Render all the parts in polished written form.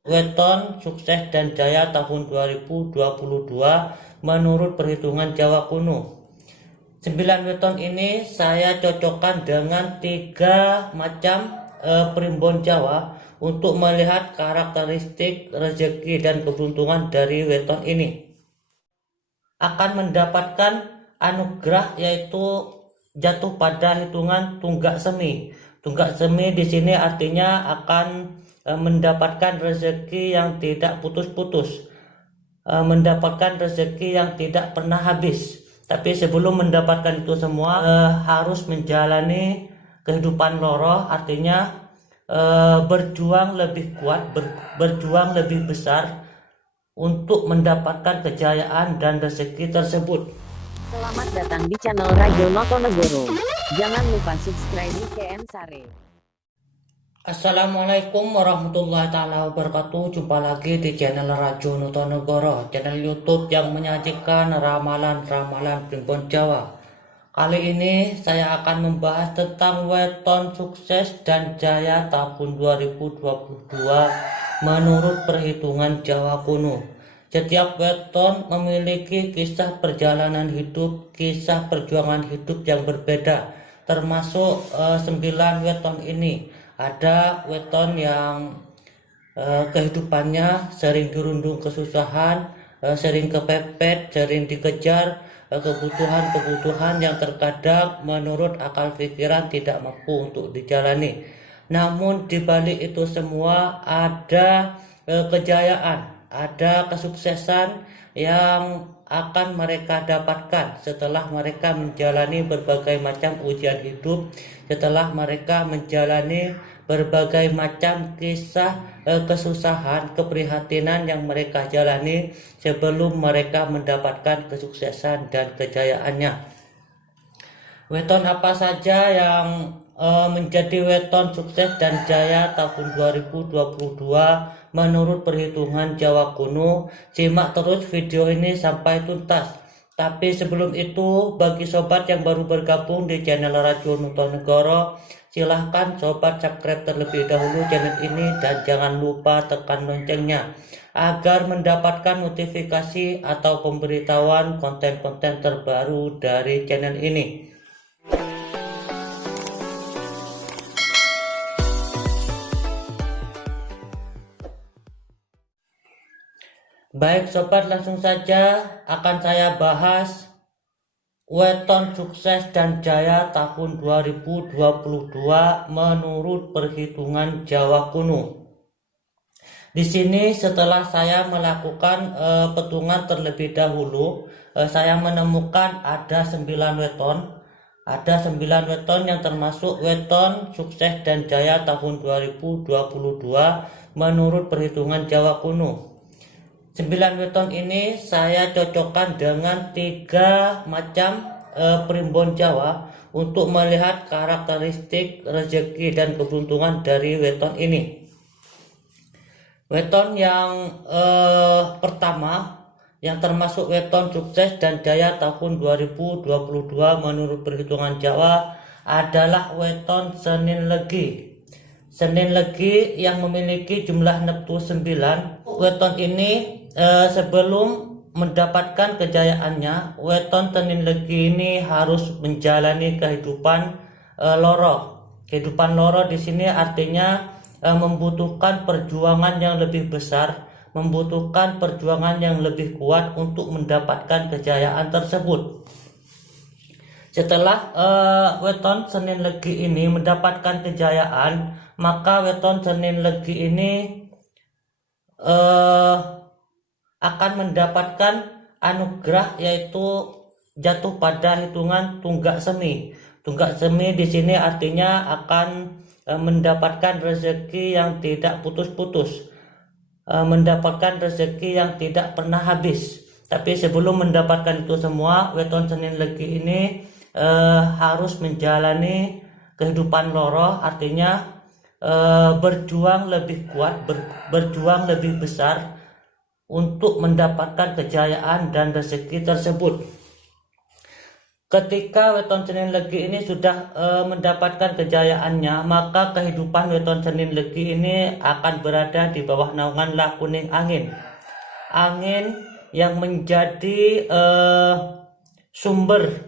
Weton sukses dan jaya tahun 2022 menurut perhitungan Jawa kuno. 9 weton ini saya cocokkan dengan 3 macam primbon Jawa untuk melihat karakteristik rezeki dan keberuntungan dari weton ini. Akan mendapatkan anugerah yaitu jatuh pada hitungan tunggak semi. Tunggak semi di sini artinya akan mendapatkan rezeki yang tidak putus-putus, mendapatkan rezeki yang tidak pernah habis. Tapi sebelum mendapatkan itu semua harus menjalani kehidupan loroh, artinya berjuang lebih kuat, berjuang lebih besar untuk mendapatkan kejayaan dan rezeki tersebut. Selamat datang di channel Rajo Notonegoro. Jangan lupa subscribe di KM Sare. Assalamualaikum warahmatullahi taala wabarakatuh. Jumpa lagi di channel Rajo Notonegoro, channel YouTube yang menyajikan ramalan-ramalan primbon Jawa. Kali ini saya akan membahas tentang weton sukses dan jaya tahun 2022 menurut perhitungan Jawa kuno. Setiap weton memiliki kisah perjalanan hidup, kisah perjuangan hidup yang berbeda, termasuk 9 weton ini. Ada weton yang kehidupannya sering dirundung kesusahan, sering kepepet, sering dikejar kebutuhan-kebutuhan yang terkadang menurut akal pikiran tidak mampu untuk dijalani. Namun di balik itu semua ada kejayaan, ada kesuksesan yang akan mereka dapatkan setelah mereka menjalani berbagai macam ujian hidup, setelah mereka menjalani berbagai macam kisah kesusahan, keprihatinan yang mereka jalani sebelum mereka mendapatkan kesuksesan dan kejayaannya. Weton apa saja yang menjadi weton sukses dan jaya tahun 2022 menurut perhitungan Jawa kuno? Simak terus video ini sampai tuntas. Tapi sebelum itu, bagi sobat yang baru bergabung di channel Rajo Notonegoro, silahkan sobat subscribe terlebih dahulu channel ini dan jangan lupa tekan loncengnya agar mendapatkan notifikasi atau pemberitahuan konten-konten terbaru dari channel ini. Baik sobat, langsung saja akan saya bahas weton sukses dan jaya tahun 2022 menurut perhitungan Jawa kuno. Di sini setelah saya melakukan petungan terlebih dahulu, saya menemukan ada 9 weton. Ada 9 weton yang termasuk weton sukses dan jaya tahun 2022 menurut perhitungan Jawa kuno. 9 weton ini saya cocokkan dengan 3 macam primbon Jawa untuk melihat karakteristik rezeki dan keberuntungan dari weton ini. Weton yang pertama yang termasuk weton sukses dan jaya tahun 2022 menurut perhitungan Jawa adalah weton Senin Legi. Senin Legi yang memiliki jumlah neptu 9. Weton ini sebelum mendapatkan kejayaannya, weton Senin Legi ini harus menjalani kehidupan loro. Kehidupan loro di sini artinya membutuhkan perjuangan yang lebih besar, membutuhkan perjuangan yang lebih kuat untuk mendapatkan kejayaan tersebut. Setelah weton Senin Legi ini mendapatkan kejayaan, maka weton Senin Legi ini akan mendapatkan anugerah yaitu jatuh pada hitungan tunggak semi. Tunggak semi di sini artinya akan mendapatkan rezeki yang tidak putus-putus, mendapatkan rezeki yang tidak pernah habis. Tapi sebelum mendapatkan itu semua, weton Senin Legi ini harus menjalani kehidupan loroh, artinya berjuang lebih kuat, berjuang lebih besar untuk mendapatkan kejayaan dan rezeki tersebut. Ketika weton Senin Legi ini sudah mendapatkan kejayaannya, maka kehidupan weton Senin Legi ini akan berada di bawah naungan lakuning angin. Angin yang menjadi sumber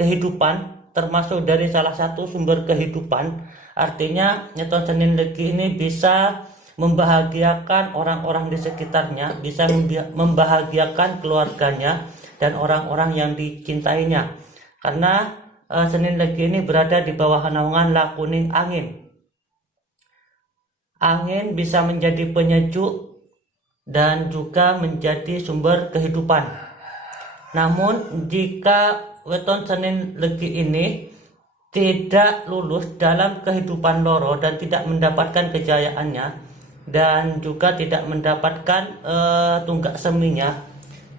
kehidupan, termasuk dari salah satu sumber kehidupan. Artinya weton Senin Legi ini bisa membahagiakan orang-orang di sekitarnya, bisa membahagiakan keluarganya dan orang-orang yang dicintainya. Karena Senin Legi ini berada di bawah naungan lakuning angin. Angin bisa menjadi penyejuk dan juga menjadi sumber kehidupan. Namun jika weton Senin Legi ini tidak lulus dalam kehidupan loro dan tidak mendapatkan kejayaannya dan juga tidak mendapatkan tunggak seminya,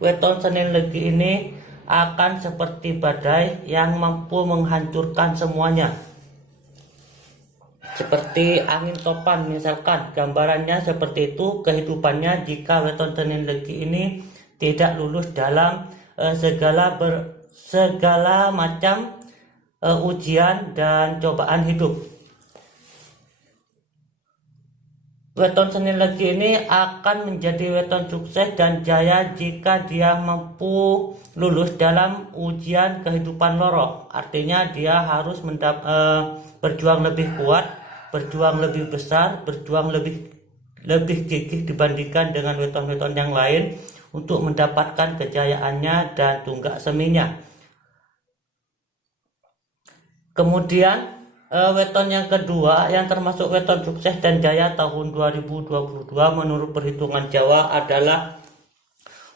weton Senin Legi ini akan seperti badai yang mampu menghancurkan semuanya. Seperti angin topan misalkan, gambarannya seperti itu kehidupannya jika weton Senin Legi ini tidak lulus dalam segala macam ujian dan cobaan hidup. Weton Senin Legi ini akan menjadi weton sukses dan jaya jika dia mampu lulus dalam ujian kehidupan loro. Artinya dia harus berjuang lebih kuat, berjuang lebih besar, berjuang lebih gigih dibandingkan dengan weton-weton yang lain untuk mendapatkan kejayaannya dan tunggak seminya. Kemudian weton yang kedua yang termasuk weton sukses dan jaya tahun 2022 menurut perhitungan Jawa adalah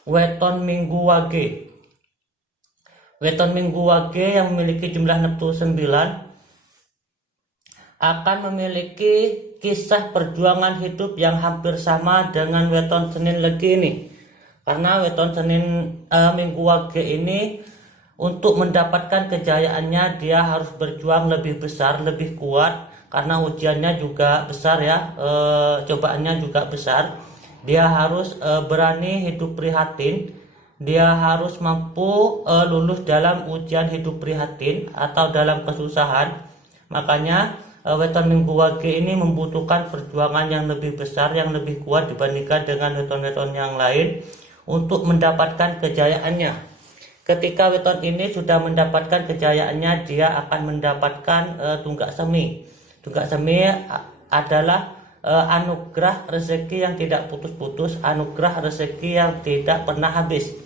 weton Minggu Wage. Weton Minggu Wage yang memiliki jumlah neptu 9 akan memiliki kisah perjuangan hidup yang hampir sama dengan weton Senin Legi ini. Karena weton Senin Minggu Wage ini untuk mendapatkan kejayaannya dia harus berjuang lebih besar, lebih kuat karena ujiannya juga besar ya, cobaannya juga besar. Dia harus berani hidup prihatin, dia harus mampu lulus dalam ujian hidup prihatin atau dalam kesusahan. Makanya weton Minggu Wage ini membutuhkan perjuangan yang lebih besar, yang lebih kuat dibandingkan dengan weton-weton yang lain untuk mendapatkan kejayaannya. Ketika weton ini sudah mendapatkan kejayaannya, dia akan mendapatkan tunggak semi. Tunggak semi adalah anugerah rezeki yang tidak putus-putus, anugerah rezeki yang tidak pernah habis.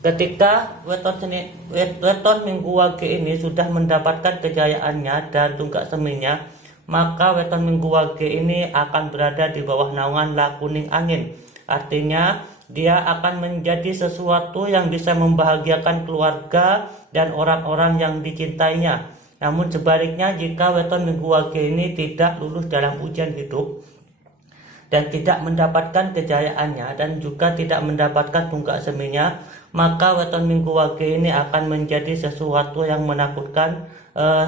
Ketika weton Minggu Wage ini sudah mendapatkan kejayaannya dan tunggak seminya, maka weton Minggu Wage ini akan berada di bawah naungan lakuning angin. Artinya dia akan menjadi sesuatu yang bisa membahagiakan keluarga dan orang-orang yang dicintainya. Namun sebaliknya, jika weton Minggu Wage ini tidak lulus dalam ujian hidup dan tidak mendapatkan kejayaannya dan juga tidak mendapatkan tunggak seminya, maka weton Minggu Wage ini akan menjadi sesuatu yang menakutkan,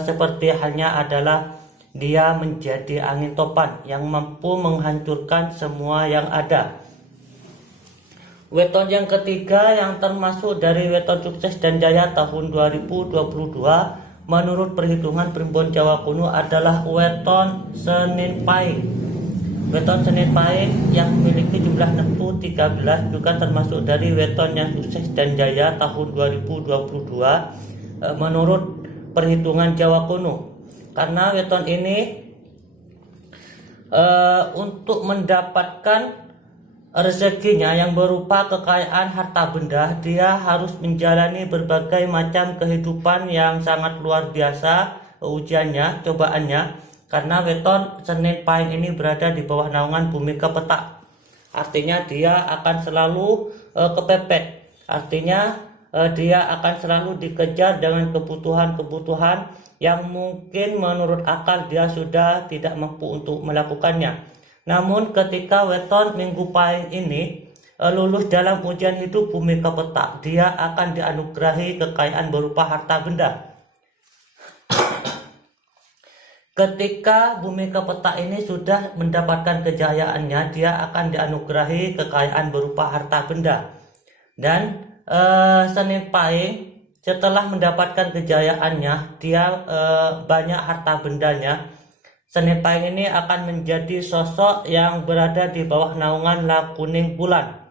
seperti halnya adalah dia menjadi angin topan yang mampu menghancurkan semua yang ada. Weton yang ketiga yang termasuk dari weton sukses dan jaya tahun 2022 menurut perhitungan Primbon Jawa kuno adalah weton Senin Pahing. Weton Senin Pahing yang memiliki jumlah neptu 13 juga termasuk dari weton yang sukses dan jaya tahun 2022 menurut perhitungan Jawa kuno. Karena weton ini untuk mendapatkan rezekinya yang berupa kekayaan harta benda, dia harus menjalani berbagai macam kehidupan yang sangat luar biasa ujiannya, cobaannya. Karena weton Senin Pahing ini berada di bawah naungan bumi kepetak. Artinya dia akan selalu kepepet. Artinya dia akan selalu dikejar dengan kebutuhan-kebutuhan yang mungkin menurut akal dia sudah tidak mampu untuk melakukannya. Namun ketika weton Minggu Pahing ini lulus dalam ujian hidup bumi kepetak, dia akan dianugerahi kekayaan berupa harta benda. Ketika bumi kepetak ini sudah mendapatkan kejayaannya, dia akan dianugerahi kekayaan berupa harta benda. Dan Senin Pahing setelah mendapatkan kejayaannya, dia banyak harta bendanya. Senin Pahing ini akan menjadi sosok yang berada di bawah naungan La Kuning Bulan.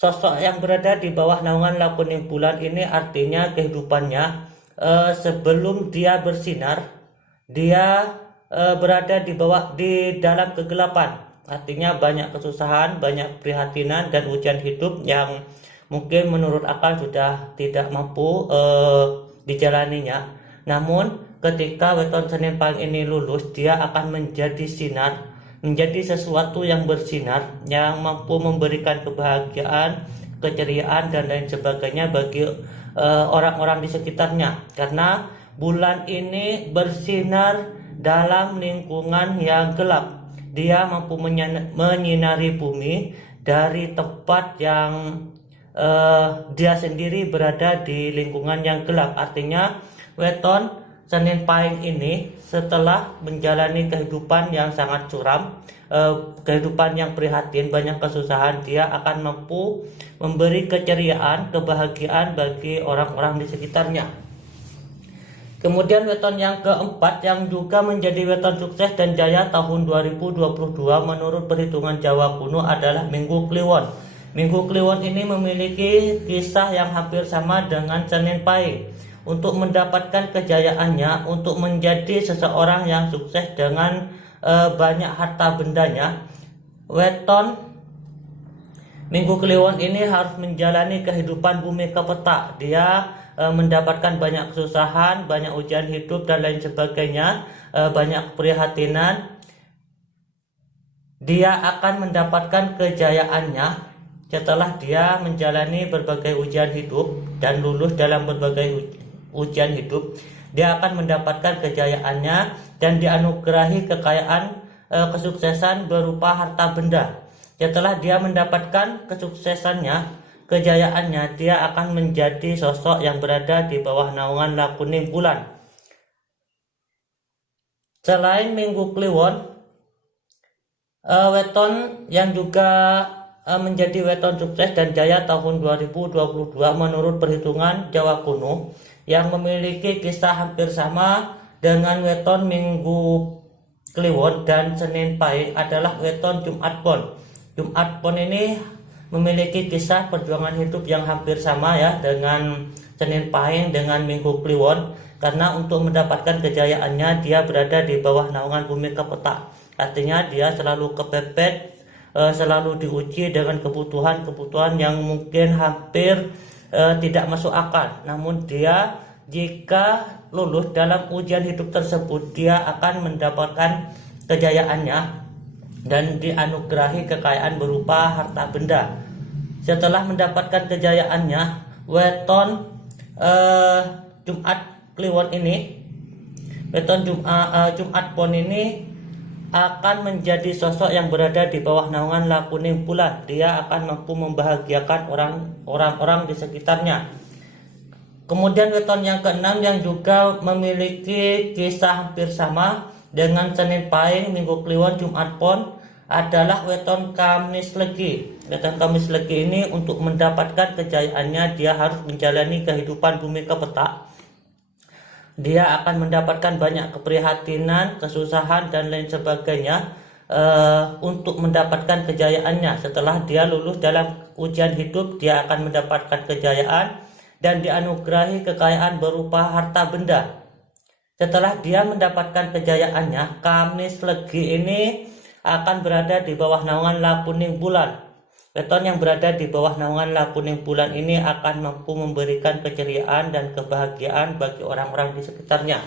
Sosok yang berada di bawah naungan La Kuning Bulan ini artinya kehidupannya sebelum dia bersinar, dia berada di dalam kegelapan. Artinya banyak kesusahan, banyak prihatinan dan ujian hidup yang mungkin menurut akal sudah tidak mampu dijalaninya. Namun ketika weton Senin Pahing ini lulus, dia akan menjadi sinar, menjadi sesuatu yang bersinar, yang mampu memberikan kebahagiaan, keceriaan dan lain sebagainya bagi orang-orang di sekitarnya. Karena bulan ini bersinar dalam lingkungan yang gelap. Dia mampu menyinari bumi dari tempat yang dia sendiri berada di lingkungan yang gelap. Artinya weton Senin Pahing ini setelah menjalani kehidupan yang sangat curam, kehidupan yang prihatin, banyak kesusahan, dia akan mampu memberi keceriaan, kebahagiaan bagi orang-orang di sekitarnya. Kemudian weton yang keempat yang juga menjadi weton sukses dan jaya tahun 2022 menurut perhitungan Jawa kuno adalah Minggu Kliwon. Minggu Kliwon ini memiliki kisah yang hampir sama dengan Senin Pahing. Untuk mendapatkan kejayaannya, untuk menjadi seseorang yang sukses dengan banyak harta bendanya, weton Minggu Kliwon ini harus menjalani kehidupan bumi kepetak. Dia mendapatkan banyak kesusahan, banyak ujian hidup dan lain sebagainya, banyak keprihatinan. Dia akan mendapatkan kejayaannya setelah dia menjalani berbagai ujian hidup dan lulus dalam berbagai ujian hidup. Dia akan mendapatkan kejayaannya dan dianugerahi kekayaan, kesuksesan berupa harta benda. Setelah dia mendapatkan kesuksesannya, kejayaannya, dia akan menjadi sosok yang berada di bawah naungan La Kuning Bulan. Selain Minggu Kliwon, weton yang juga menjadi weton sukses dan jaya tahun 2022 menurut perhitungan Jawa kuno yang memiliki kisah hampir sama dengan weton Minggu Kliwon dan Senin Pahing adalah weton Jumat Pon. Jumat Pon ini memiliki kisah perjuangan hidup yang hampir sama ya dengan Senin Pahing dengan Minggu Kliwon, karena untuk mendapatkan kejayaannya dia berada di bawah naungan bumi kepetak. Artinya dia selalu kepepet, selalu diuji dengan kebutuhan yang mungkin hampir tidak masuk akal. Namun dia jika lulus dalam ujian hidup tersebut, dia akan mendapatkan kejayaannya dan dianugerahi kekayaan berupa harta benda. Setelah mendapatkan kejayaannya, weton Jumat Kliwon ini, weton Jumat Pon ini akan menjadi sosok yang berada di bawah naungan La Kuning Bulan. Dia akan mampu membahagiakan orang-orang di sekitarnya. Kemudian weton yang keenam yang juga memiliki kisah hampir sama dengan Senin Pahing, Minggu Kliwon, Jumat Pon adalah weton Kamis Legi. Weton Kamis Legi ini untuk mendapatkan kejayaannya dia harus menjalani kehidupan bumi kepetak. Dia akan mendapatkan banyak keprihatinan, kesusahan dan lain sebagainya untuk mendapatkan kejayaannya. Setelah dia lulus dalam ujian hidup, dia akan mendapatkan kejayaan dan dianugerahi kekayaan berupa harta benda. Setelah dia mendapatkan kejayaannya, Kamis Legi ini akan berada di bawah naungan La Kuning Bulan. Weton yang berada di bawah naungan La Kuning Bulan ini akan mampu memberikan keceriaan dan kebahagiaan bagi orang-orang di sekitarnya.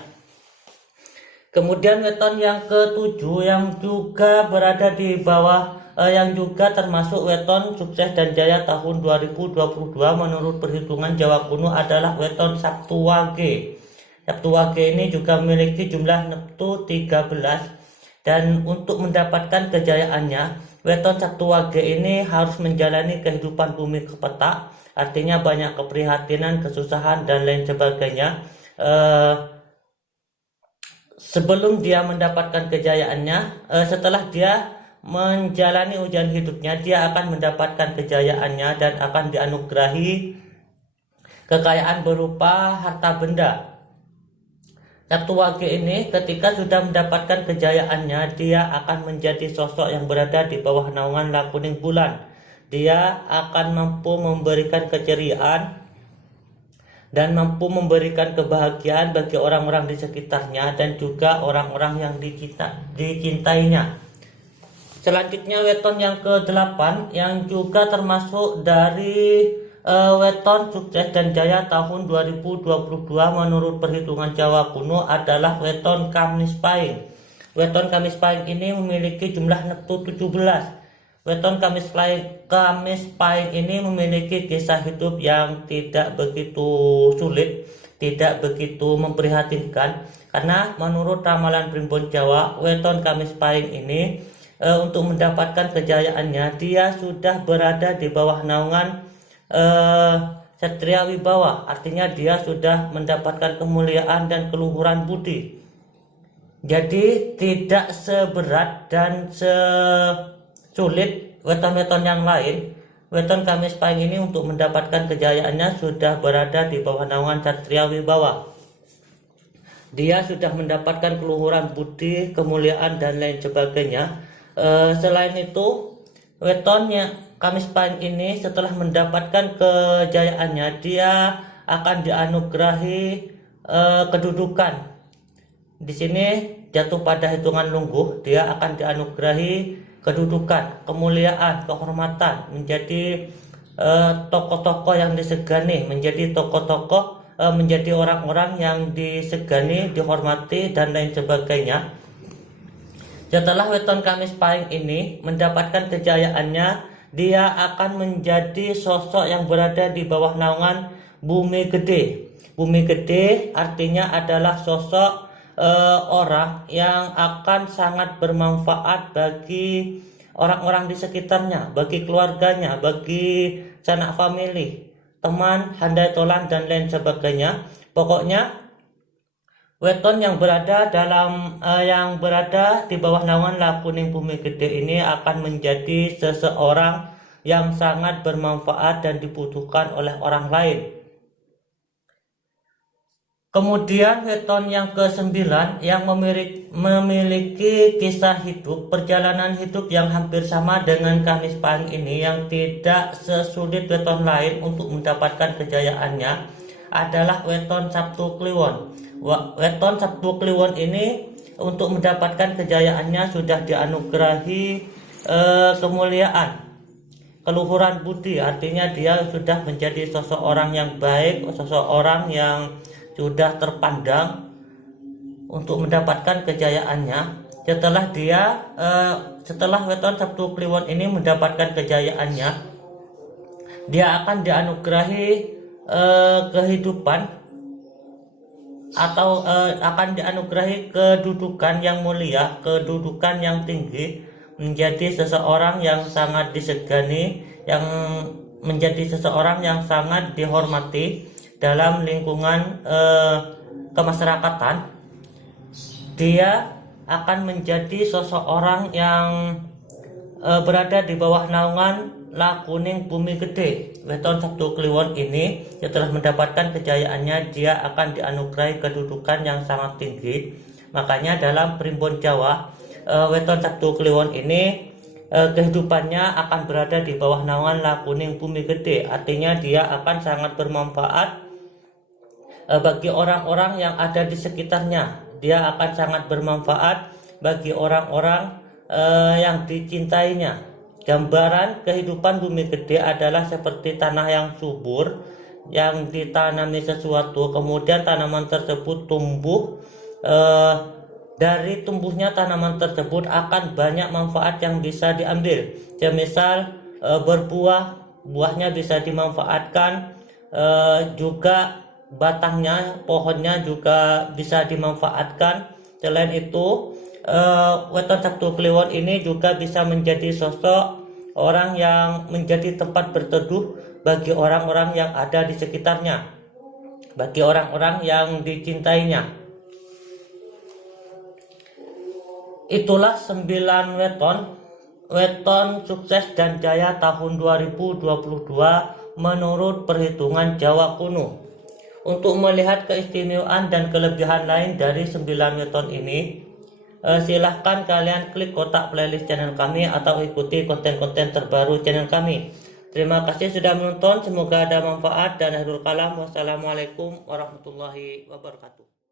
Kemudian weton yang ketujuh yang juga berada di bawah yang juga termasuk weton sukses dan jaya tahun 2022 menurut perhitungan Jawa kuno adalah weton Sabtu Wage. Sabtu Wage ini juga memiliki jumlah neptu 13. Dan untuk mendapatkan kejayaannya, weton Sabtu Wage ini harus menjalani kehidupan bumi kepetak, artinya banyak keprihatinan, kesusahan dan lain sebagainya. Sebelum dia mendapatkan kejayaannya, setelah dia menjalani ujian hidupnya, dia akan mendapatkan kejayaannya dan akan dianugerahi kekayaan berupa harta benda. Sabtu Wage ini ketika sudah mendapatkan kejayaannya, dia akan menjadi sosok yang berada di bawah naungan lakuning bulan. Dia akan mampu memberikan keceriaan dan mampu memberikan kebahagiaan bagi orang-orang di sekitarnya dan juga orang-orang yang dicintainya. Selanjutnya weton yang ke-8 yang juga termasuk dari weton sukses dan jaya tahun 2022 menurut perhitungan Jawa kuno adalah weton Kamis Pahing. Weton Kamis Pahing ini memiliki jumlah neptu 17. Weton Kamis Pahing ini memiliki kisah hidup yang tidak begitu sulit, tidak begitu memprihatinkan, karena menurut ramalan Primbon Jawa, weton Kamis Pahing ini untuk mendapatkan kejayaannya dia sudah berada di bawah naungan Satria Wibawa, artinya dia sudah mendapatkan kemuliaan dan keluhuran budi. Jadi tidak seberat dan sulit weton-weton yang lain. Weton Kamis Pahing ini untuk mendapatkan kejayaannya sudah berada di bawah naungan Satria Wibawa. Dia sudah mendapatkan keluhuran budi, kemuliaan dan lain sebagainya. Selain itu, wetonnya Kamis Pahing ini setelah mendapatkan kejayaannya, dia akan dianugerahi kedudukan. Di sini jatuh pada hitungan lungguh, dia akan dianugerahi kedudukan, kemuliaan, kehormatan, menjadi tokoh-tokoh yang disegani, menjadi tokoh-tokoh, menjadi orang-orang yang disegani, dihormati dan lain sebagainya. Setelah weton Kamis Pahing ini mendapatkan kejayaannya, dia akan menjadi sosok yang berada di bawah naungan Bumi Gede. Bumi Gede artinya adalah sosok orang yang akan sangat bermanfaat bagi orang-orang di sekitarnya, bagi keluarganya, bagi sanak famili, teman, handai tolan dan lain sebagainya. Pokoknya weton yang berada di bawah naungan lakuning Bumi Gede ini akan menjadi seseorang yang sangat bermanfaat dan dibutuhkan oleh orang lain. Kemudian weton yang ke-9 yang memiliki kisah hidup, perjalanan hidup yang hampir sama dengan Kamis Pahing ini, yang tidak sesulit weton lain untuk mendapatkan kejayaannya adalah weton Sabtu Kliwon. Weton Sabtu Kliwon ini untuk mendapatkan kejayaannya sudah dianugerahi kemuliaan, keluhuran budi, artinya dia sudah menjadi seseorang yang baik, seseorang yang sudah terpandang untuk mendapatkan kejayaannya. Setelah weton Sabtu Kliwon ini mendapatkan kejayaannya, dia akan dianugerahi kehidupan atau akan dianugerahi kedudukan yang mulia, kedudukan yang tinggi, menjadi seseorang yang sangat disegani, yang menjadi seseorang yang sangat dihormati dalam lingkungan kemasyarakatan. Dia akan menjadi seseorang yang berada di bawah naungan lakuning Bumi Gede. Weton Sabtu Kliwon ini setelah mendapatkan kejayaannya, dia akan dianugerahi kedudukan yang sangat tinggi. Makanya dalam Primbon Jawa, weton Sabtu Kliwon ini kehidupannya akan berada di bawah naungan lakuning Bumi Gede. Artinya dia akan sangat bermanfaat bagi orang-orang yang ada di sekitarnya. Dia akan sangat bermanfaat bagi orang-orang yang dicintainya. Gambaran kehidupan Bumi Gede adalah seperti tanah yang subur, yang ditanami sesuatu, kemudian tanaman tersebut tumbuh. Dari tumbuhnya tanaman tersebut akan banyak manfaat yang bisa diambil. Semisal berbuah, buahnya bisa dimanfaatkan, juga batangnya, pohonnya juga bisa dimanfaatkan. Selain itu, weton Sabtu Kliwon ini juga bisa menjadi sosok orang yang menjadi tempat berteduh bagi orang-orang yang ada di sekitarnya, bagi orang-orang yang dicintainya. Itulah 9 weton sukses dan jaya tahun 2022 menurut perhitungan Jawa kuno. Untuk melihat keistimewaan dan kelebihan lain dari 9 weton ini, silahkan kalian klik kotak playlist channel kami atau ikuti konten-konten terbaru channel kami. Terima kasih sudah menonton, semoga ada manfaat dan akhirul kalam. Wassalamualaikum warahmatullahi wabarakatuh.